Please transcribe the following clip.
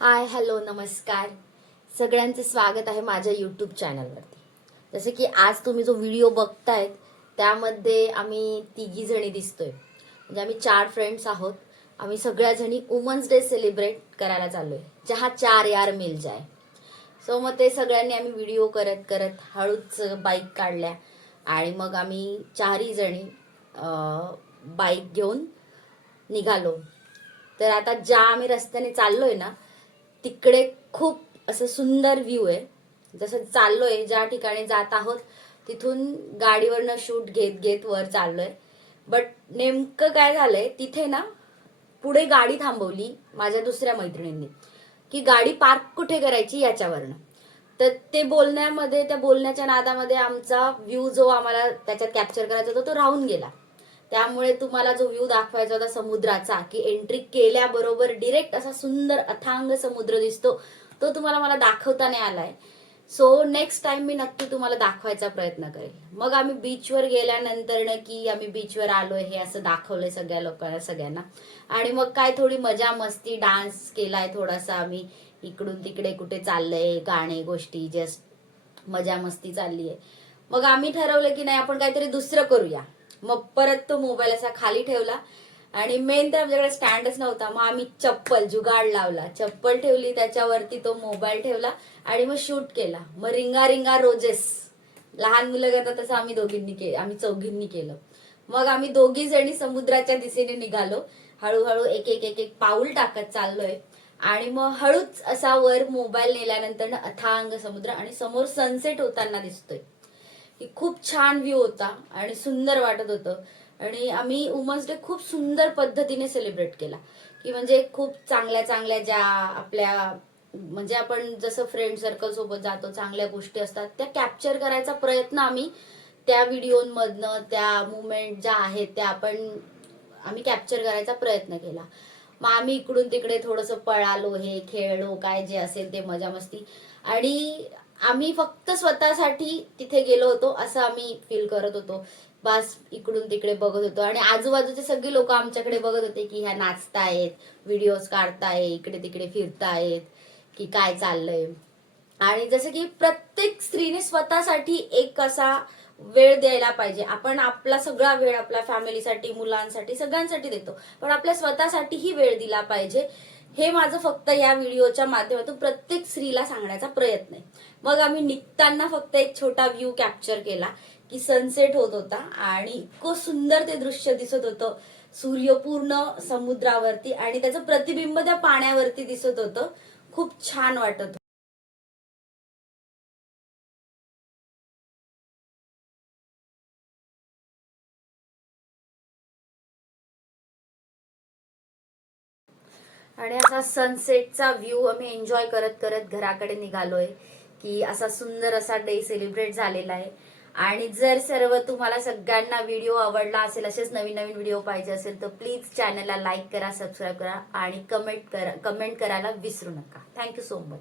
Hi hello नमस्कार. सगळ्यांचं स्वागत आहे माझ्या यूट्यूब चॅनलवरती. जसं की आज तुम्ही जो व्हिडिओ बघतायत त्यामध्ये आम्ही तिघी जणी दिसतोय. म्हणजे आम्ही 4 फ्रेंड्स आहोत. आम्ही सगळ्या जणी वुमन्स डे सेलिब्रेट करायला चाललोय, जहा 4 यार मिल जाय. सो मग ते सगळ्यांनी आम्ही व्हिडिओ करत करत हळूच बाईक काढल्या आणि मग आम्ही 4ही जणी बाईक घेऊन निघालो. तर आता ज्या आम्ही रस्त्याने चाललोय ना तिकडे खूप असं सुंदर व्ह्यू आहे. जसं चाललोय ज्या ठिकाणी जात आहोत तिथून गाडीवरनं शूट घेत घेत वर चाललोय. बट नेमकं काय झालंय तिथे ना पुढे गाडी थांबवली माझ्या दुसऱ्या मैत्रिणींनी की गाडी पार्क कुठे करायची याच्यावरनं. तर ते बोलण्यामध्ये त्या बोलण्याच्या नादामध्ये आमचा व्ह्यू जो आम्हाला त्याच्यात कॅप्चर करायचा होता तो राहून गेला. त्यामुळे तुम्हाला जो व्ह्यू दाखवायचा होता समुद्राचा की एंट्री केल्याबरोबर डिरेक्ट असा सुंदर अथांग समुद्र दिसतो तो तुम्हाला मला दाखवता नाही आलाय. सो नेक्स्ट टाइम मी नक्की तुम्हाला दाखवायचा प्रयत्न करेल. मग आम्ही बीचवर गेल्यानंतर की आम्ही बीचवर आलोय हे असं दाखवलंय सगळ्या लोकांना सगळ्यांना. आणि मग काय थोडी मजा मस्ती डान्स केलाय थोडासा आम्ही इकडून तिकडे कुठे चाललंय गाणे गोष्टी जस्ट मजा मस्ती चालली आहे. मग आम्ही ठरवलं की नाही आपण काहीतरी दुसरं करूया. मग परत तो मोबाईल असा खाली ठेवला आणि मेन तर आमच्याकडे स्टँडच नव्हता. मग आम्ही चप्पल जुगाड लावला, चप्पल ठेवली त्याच्यावरती तो मोबाईल ठेवला आणि मग शूट केला. मग रिंगा रिंगा रोजेस लहान मुलं करतात तसं आम्ही चौघींनी केलं. मग आम्ही दोघी जणी समुद्राच्या दिशेने निघालो. हळूहळू एक एक एक एक पाऊल टाकत चाललोय आणि मग हळूच असा वर मोबाईल नेल्यानंतर अथांग समुद्र आणि समोर सनसेट होताना दिसतोय. खूप छान व्ह्यू होता आणि सुंदर वाटत होतं. आणि आम्ही वुमन्स डे खूप सुंदर पद्धतीने सेलिब्रेट केला की म्हणजे खूप चांगल्या चांगल्या ज्या आपल्या म्हणजे आपण जसं फ्रेंड सर्कल सोबत जातो चांगल्या गोष्टी असतात त्या कॅप्चर करायचा प्रयत्न आम्ही त्या व्हिडिओमधनं त्या मुवमेंट ज्या आहेत त्या आम्ही कॅप्चर करायचा प्रयत्न केला. मग आम्ही इकडून तिकडे थोडंसं पळालो हे खेळलो काय जे असेल ते मजा मस्ती. आणि आम्ही फक्त स्वतःसाठी तिथे गेलो होतो असं आम्ही फील करत होतो. बस इकडून तिकडे बघत होतो आणि आजूबाजूचे सगळे लोक आमच्याकडे बघत होते की ह्या नाचतायत, व्हिडिओज काढतायत, इकडे तिकडे फिरतायत की काय चाललंय. आणि जसं की प्रत्येक स्त्रीने स्वतःसाठी एक असा वेळ द्यायला पाहिजे. आपण आपला सगळा वेळ आपल्या फॅमिलीसाठी मुलांसाठी सगळ्यांसाठी देतो पण आपल्या स्वतःसाठीही वेळ दिला पाहिजे. हे माझं फक्त या व्हिडिओच्या माध्यमातून प्रत्येक स्त्रीला सांगण्याचा प्रयत्न आहे. मग आम्ही निघताना फक्त एक छोटा व्ह्यू कॅप्चर केला की सनसेट होत होता आणि इतकं सुंदर ते दृश्य दिसत होतं. सूर्य पूर्ण समुद्रावरती आणि त्याचं प्रतिबिंब त्या पाण्यावरती दिसत होतं. खूप छान वाटत होतं. आणि असा सनसेटचा व्ह्यू आम्ही एन्जॉय करत करत घराकडे निघालोय की असा सुंदर असा डे सेलिब्रेट झालेला आहे. आणि जर सर्व तुम्हाला सगळ्यांना व्हिडिओ आवडला असेल असेच नवीन नवीन व्हिडिओ पाहिजे असेल तर प्लीज चॅनलला लाईक करा, सबस्क्राईब करा आणि कमेंट करायला विसरू नका. Thank you so much.